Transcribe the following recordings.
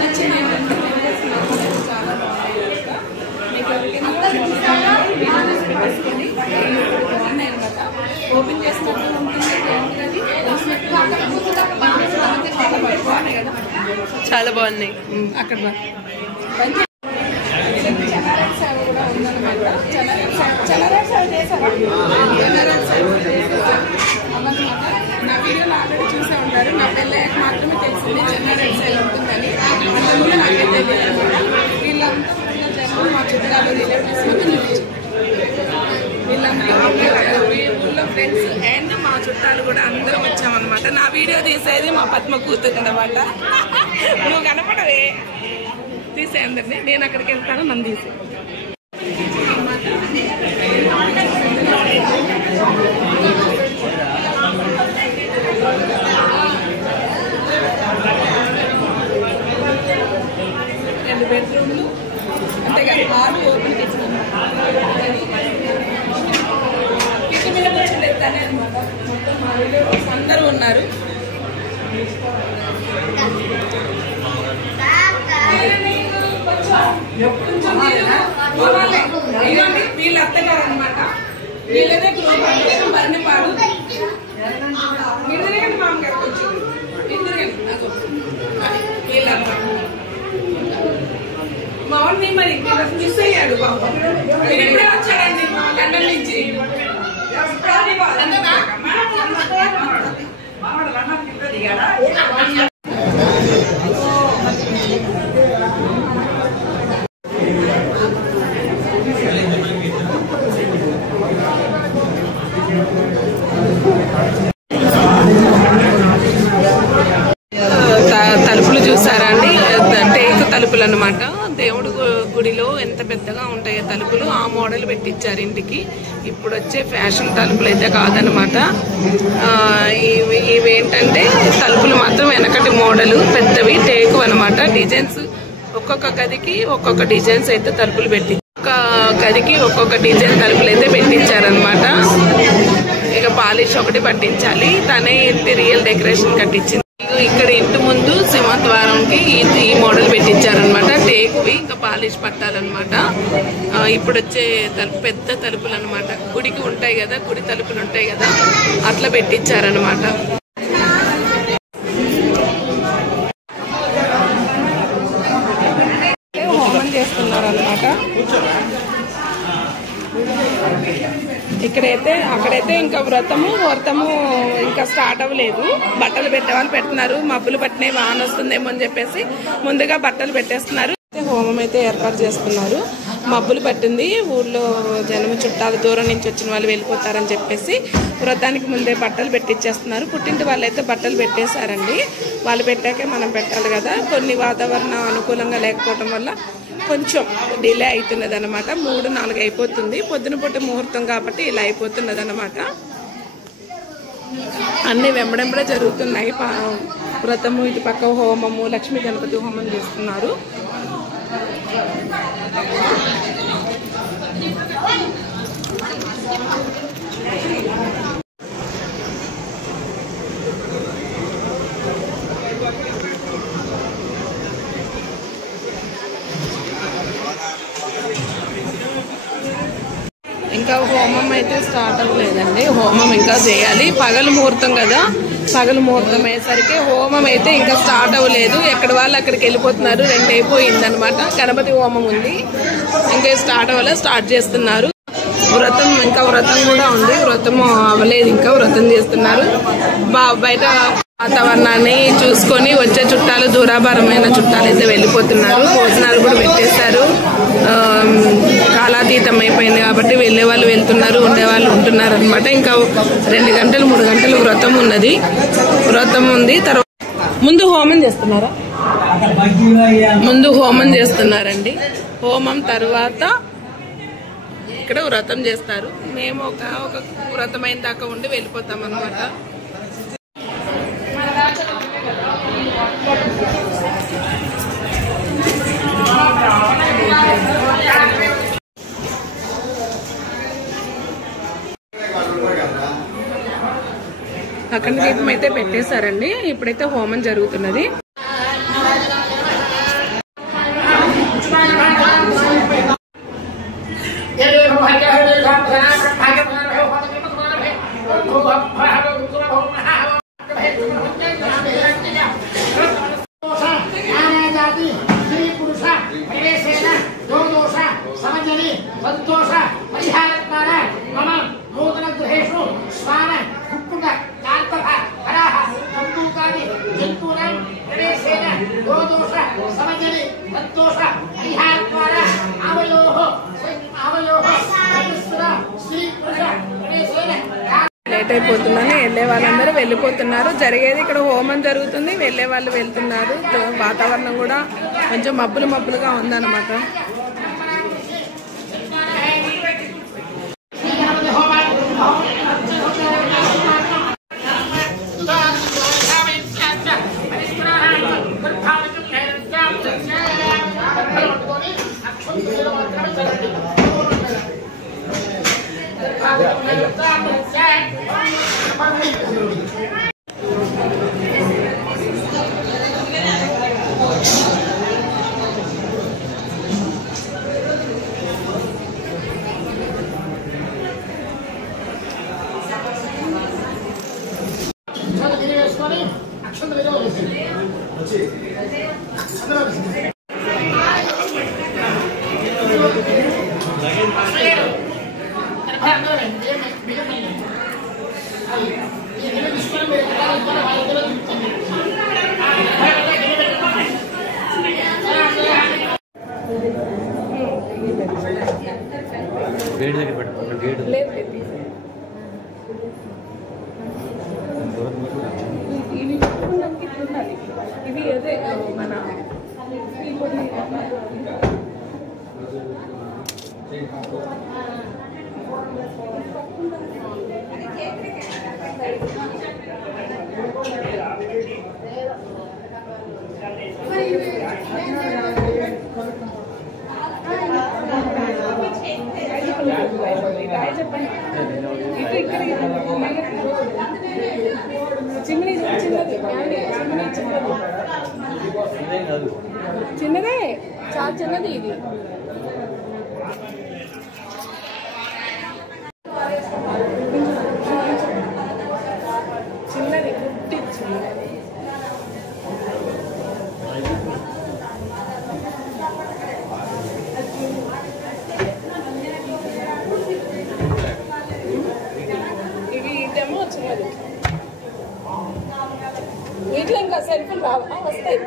నచ్చింది ఏంటంటే చాలా బాగున్నాయి. బాగున్నాయి అనమాట. ఓపెన్ చేసినట్టు ఉంటుంది, బాగున్నాయి కదా, చాలా బాగున్నాయి. అక్కడ కూడా ఉందన్నమాట. నా వీడియోలో ఆల్రెడీ చూసే ఉంటారు. నా పెళ్ళయ్యాక మాత్రమే తెలిసింది చెన్నారెడ్డి సైడ్ ఉంటుందని. అంతకుముందు నాకే తెలియదు అనమాట. వీళ్ళంతా జనం మా చుట్టాలు రిలేటివ్స్ వీళ్ళంతా ఊళ్ళో ఫ్రెండ్స్ అండ్ మా చుట్టాలు కూడా అందరం వచ్చామన్నమాట. నా వీడియో తీసేది మా పద్మ కూతురు అన్నమాట. నువ్వు కనపడవే, తీసే అందరినీ. నేను అక్కడికి వెళ్తాను, నన్ను తీసే. రెండు బెడ్రూమ్లు అంటే హాల్ ఓపెన్ కిచెన్ మీద కూర్చోలేస్తానే అనమాట. మొత్తం మా రిలేటివ్స్ అందరూ ఉన్నారు. వీళ్ళు అత్తగారు అనమాట. వీళ్ళదే గ్రూప్ బర్నిపాడు. ఇద్దరే మామగారికి వచ్చింది. ఇద్దరే వీళ్ళంతా బాగుంది. మరి మిస్ అయ్యాడు బాబు. ఇప్పుడే వచ్చాడండి లండన్ నుంచి. తలుపులు చూసారా అండి? టేకు తలుపులు అన్నమాట. దేవుడు గుడిలో ఎంత పెద్దగా ఉంటాయో తలుపులు, ఆ మోడల్ పెట్టించారు ఇంటికి. ఇప్పుడు వచ్చే ఫ్యాషన్ తలుపులు అయితే కాదనమాట. ఇవేంటంటే తలుపులు మాత్రం వెనకటి మోడల్ పెద్దవి టేకు అనమాట. డిజైన్స్ ఒక్కొక్క గదికి ఒక్కొక్క డిజైన్స్ అయితే తలుపులు పెట్టి, ఒక గదికి ఒక్కొక్క డిజైన్ తలుపులు అయితే పెట్టించారనమాట. ఇక పాలిష్ ఒకటి పట్టించాలి. తనే ఇంటీరియల్ డెకరేషన్ కట్టించింది. ఇక్కడ ఇంటి ముందు సింహద్వారంకి ఈ మోడల్ పెట్టించారనమాట. టేకువి ఇంకా పాలిష్ పట్టాలన్నమాట. ఇప్పుడు వచ్చే పెద్ద తలుపులు అనమాట. గుడికి ఉంటాయి కదా, గుడి తలుపులు ఉంటాయి కదా, అట్లా పెట్టించారనమాట. హోమం చేస్తున్నారనమాట. ఇక్కడైతే అక్కడైతే ఇంకా వ్రతము ఇంకా స్టార్ట్ అవ్వలేదు. బట్టలు పెట్టే వాళ్ళు పెడుతున్నారు. మబ్బులు పట్టినాయి, వాన వస్తుందేమో అని చెప్పేసి ముందుగా బట్టలు పెట్టేస్తున్నారు. హోమం అయితే ఏర్పాటు చేస్తున్నారు. మబ్బులు పట్టింది, ఊళ్ళో జనము చుట్టాలు దూరం నుంచి వచ్చిన వాళ్ళు వెళ్ళిపోతారని చెప్పేసి వ్రతానికి ముందే బట్టలు పెట్టించేస్తున్నారు. పుట్టింటి వాళ్ళైతే బట్టలు పెట్టేశారండి. వాళ్ళు పెట్టాకే మనం పెట్టాలి కదా. కొన్ని వాతావరణం అనుకూలంగా లేకపోవడం వల్ల కొంచెం డిలే అవుతున్నది అనమాట. 3-4 అయిపోతుంది. పొద్దున పూట ముహూర్తం కాబట్టి ఇలా అయిపోతున్నది అనమాట. అన్ని వెంబడెంబడే జరుగుతున్నాయి. వ్రతము, ఇటు పక్క హోమము, లక్ష్మీ గణపతి హోమం చేస్తున్నారు. ఇంకా హోమం అయితే స్టార్ట్ అవ్వలేదండి. హోమం ఇంకా చేయాలి. పగలు ముహూర్తం కదా, పగలు ముహూర్తం అయ్యేసరికి హోమం అయితే ఇంకా స్టార్ట్ అవ్వలేదు. ఎక్కడ వాళ్ళు అక్కడికి వెళ్ళిపోతున్నారు. 2 అయిపోయింది అనమాట. గణపతి హోమం ఉంది, ఇంకా స్టార్ట్ అవ్వలేదు. స్టార్ట్ చేస్తున్నారు. వ్రతం కూడా ఉంది. వ్రతం అవ్వలేదు, ఇంకా వ్రతం చేస్తున్నారు. బయట వాతావరణాన్ని చూసుకొని వచ్చే చుట్టాలు, దూరాభారమైన చుట్టాలు అయితే వెళ్ళిపోతున్నారు. భోజనాలు కూడా పెట్టేస్తారు. కాలాతీతం అయిపోయింది కాబట్టి వెళ్ళే వాళ్ళు వెళ్తున్నారు, ఉండేవాళ్ళు ఉంటున్నారు అనమాట. ఇంకా 2 గంటలు 3 గంటలు వ్రతం ఉన్నది. వ్రతం ఉంది. తర్వాత ముందు హోమం చేస్తున్నారా? ముందు హోమం చేస్తున్నారండి. హోమం తర్వాత ఇక్కడ వ్రతం చేస్తారు. మేము ఒక వ్రతమైన దాకా ఉండి వెళ్ళిపోతాం అనమాట. అక్కడ దీపం అయితే పెట్టేశారండి. ఇప్పుడైతే హోమం జరుగుతున్నది. లేట్ అయిపోతుందని వెళ్ళే వాళ్ళందరూ వెళ్ళిపోతున్నారు. జరిగేది ఇక్కడ హోమం జరుగుతుంది, వెళ్ళే వాళ్ళు వెళ్తున్నారు. వాతావరణం కూడా కొంచెం మబ్బులుగా ఉందన్నమాట. ఇది అదే మన చిన్నదే, చాలా చిన్నది ఇది. చిన్నది ఇవి ఇదేమో చిన్నది. వీటిలో ఇంకా సెల్ఫీలు రావా? వస్తాయి.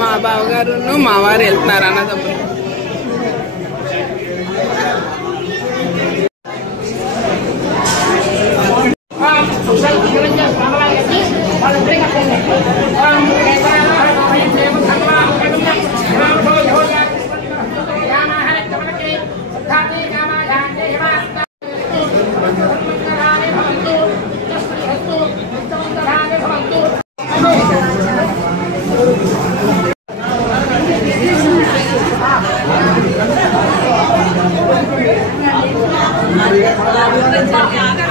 మా బావగారును మా వారు వెళ్తున్నారు అన్నదమ్ములు. Gracias.